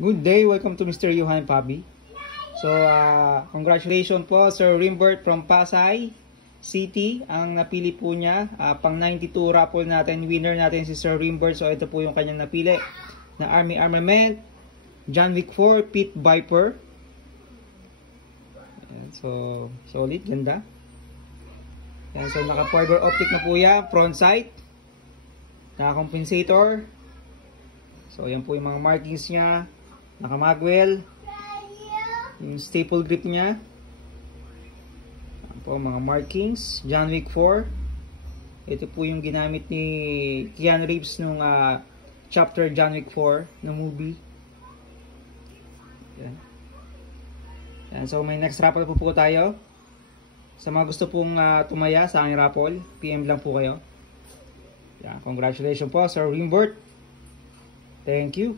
Good day, welcome to Mr. Johan Pabi. So, congratulations po Sir Rimbert from Pasay City. Ang napili po niya, pang 92 raffle natin, winner natin si Sir Rimbert. So, ito po yung kanyang napili na Army Armament, John Wick 4, Pit Viper. Ayan, so, solid, ganda. Ayan, so, naka-fiber optic na po yan, front sight, naka-compensator. So, yan po yung mga markings niya. Naka-magwell. Yung staple grip niya. Yan po mga markings. John Wick 4. Ito po yung ginamit ni Keanu Reeves nung chapter John Wick 4 na movie. Yan. Yan. So, may next raffle po tayo. Sa mga gusto pong tumaya sa aking raffle, PM lang po kayo. Yan. Congratulations po, Sir Rimbert. Thank you.